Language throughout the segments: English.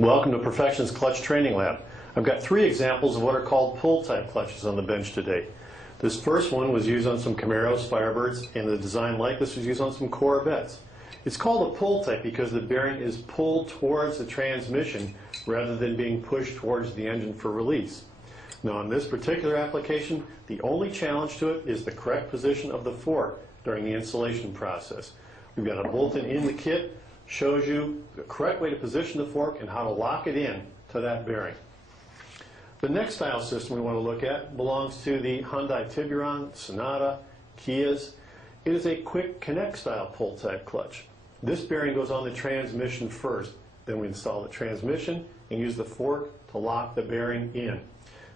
Welcome to Perfection's Clutch Training Lab. I've got 3 examples of what are called pull type clutches on the bench today. This first one was used on some Camaros, Firebirds, and the design like this was used on some Corvettes. It's called a pull type because the bearing is pulled towards the transmission rather than being pushed towards the engine for release. Now in this particular application, the only challenge to it is the correct position of the fork during the installation process. We've got a bolt-in in the kit, shows you the correct way to position the fork and how to lock it in to that bearing. The next style system we want to look at belongs to the Hyundai Tiburon, Sonata, Kias. It is a quick connect style pull type clutch. This bearing goes on the transmission first, then we install the transmission and use the fork to lock the bearing in.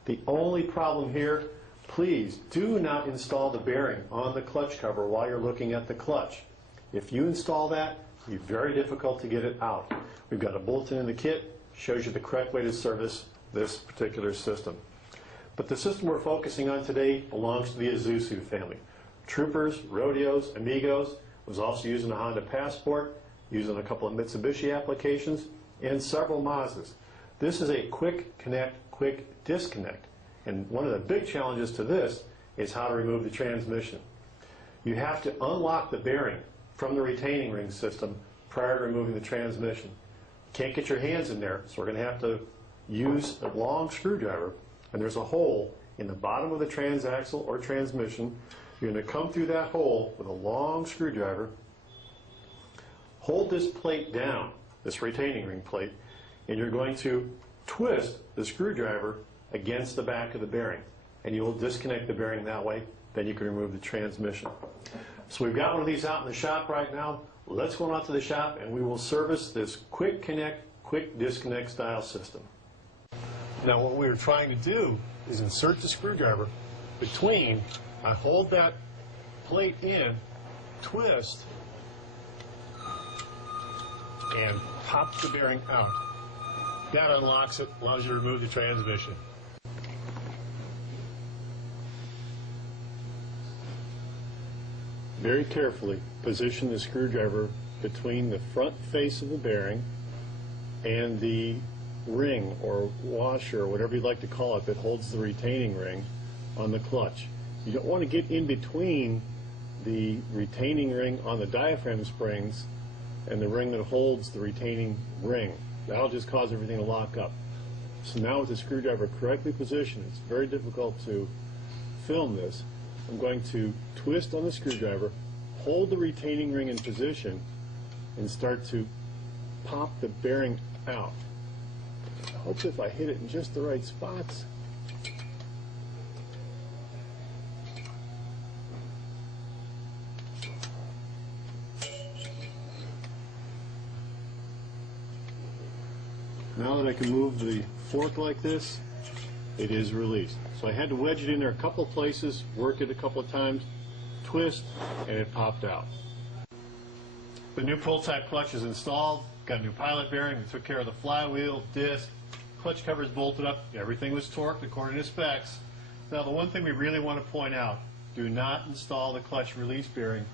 The only problem here, please do not install the bearing on the clutch cover while you're looking at the clutch. If you install that, it'll be very difficult to get it out. We've got a bolt-in in the kit, shows you the correct way to service this particular system. But the system we're focusing on today belongs to the Isuzu family. Troopers, Rodeos, Amigos, was also used in a Honda Passport, used in a couple of Mitsubishi applications, and several Mazdas. This is a quick connect, quick disconnect. And one of the big challenges to this is how to remove the transmission. You have to unlock the bearing from the retaining ring system prior to removing the transmission. Can't get your hands in there, so we're going to have to use a long screwdriver, and there's a hole in the bottom of the transaxle or transmission. You're going to come through that hole with a long screwdriver, hold this plate down, this retaining ring plate, and you're going to twist the screwdriver against the back of the bearing, and you'll disconnect the bearing that way. Then you can remove the transmission. So we've got one of these out in the shop right now. Let's go out to the shop and we will service this quick connect, quick disconnect style system. Now what we were trying to do is insert the screwdriver between, I hold that plate in, twist, and pop the bearing out. That unlocks it, allows you to remove the transmission. Very carefully position the screwdriver between the front face of the bearing and the ring or washer or whatever you'd like to call it that holds the retaining ring on the clutch. You don't want to get in between the retaining ring on the diaphragm springs and the ring that holds the retaining ring. That'll just cause everything to lock up. So now with the screwdriver correctly positioned, it's very difficult to film this. I'm going to twist on the screwdriver, hold the retaining ring in position, and start to pop the bearing out. I hope if I hit it in just the right spots. Now that I can move the fork like this, it is released. So I had to wedge it in there a couple of places, work it a couple of times, twist, and it popped out. The new pull type clutch is installed, got a new pilot bearing, we took care of the flywheel, disc, clutch cover is bolted up, everything was torqued according to specs. Now the one thing we really want to point out, do not install the clutch release bearing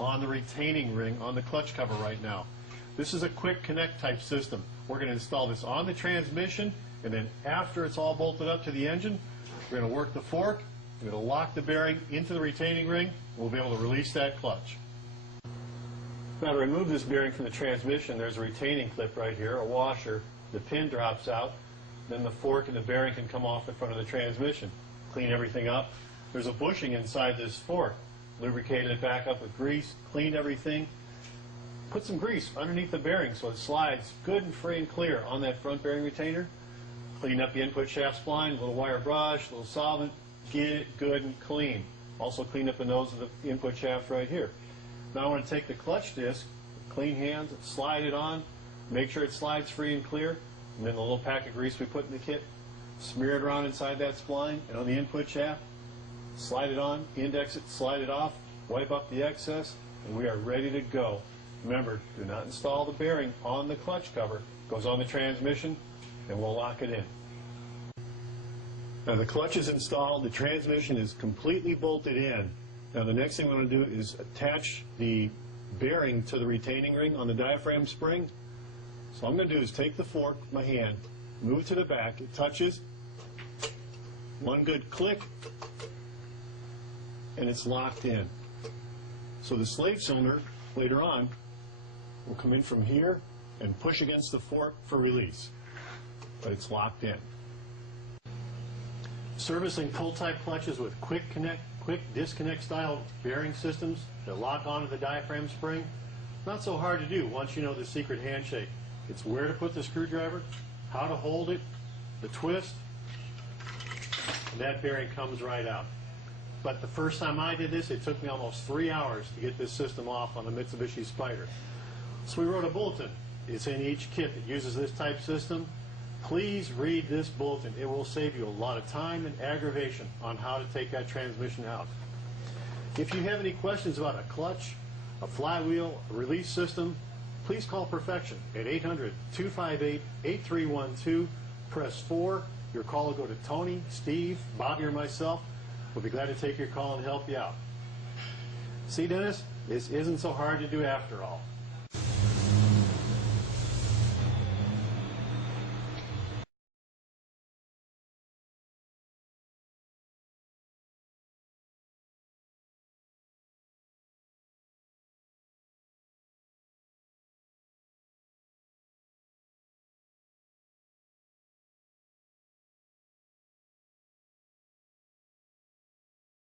on the retaining ring on the clutch cover right now. This is a quick connect type system. We're going to install this on the transmission, and then after it's all bolted up to the engine, we're going to work the fork, we're going to lock the bearing into the retaining ring, and we'll be able to release that clutch. Now to remove this bearing from the transmission, there's a retaining clip right here, a washer. The pin drops out, then the fork and the bearing can come off the front of the transmission. Clean everything up. There's a bushing inside this fork. Lubricated it back up with grease, cleaned everything. Put some grease underneath the bearing so it slides good and free and clear on that front bearing retainer. Clean up the input shaft spline, a little wire brush, a little solvent, get it good and clean. Also clean up the nose of the input shaft right here. Now I want to take the clutch disc, clean hands, slide it on, make sure it slides free and clear, and then the little pack of grease we put in the kit, smear it around inside that spline and on the input shaft, slide it on, index it, slide it off, wipe up the excess, and we are ready to go. Remember, do not install the bearing on the clutch cover. It goes on the transmission, and we'll lock it in. Now the clutch is installed, the transmission is completely bolted in. Now the next thing we want to do is attach the bearing to the retaining ring on the diaphragm spring. So all I'm going to do is take the fork, my hand, move it to the back, it touches, one good click, and it's locked in. So the slave cylinder, later on, will come in from here and push against the fork for release. But it's locked in. Servicing pull-type clutches with quick disconnect style bearing systems that lock onto the diaphragm spring, not so hard to do once you know the secret handshake. It's where to put the screwdriver, how to hold it, the twist, and that bearing comes right out. But the first time I did this, it took me almost 3 hours to get this system off on the Mitsubishi Spider. So we wrote a bulletin. It's in each kit that uses this type system. Please read this bulletin. It will save you a lot of time and aggravation on how to take that transmission out. If you have any questions about a clutch, a flywheel, a release system, please call Perfection at 800-258-8312. Press 4. Your call will go to Tony, Steve, Bobby, or myself. We'll be glad to take your call and help you out. See, Dennis, this isn't so hard to do after all.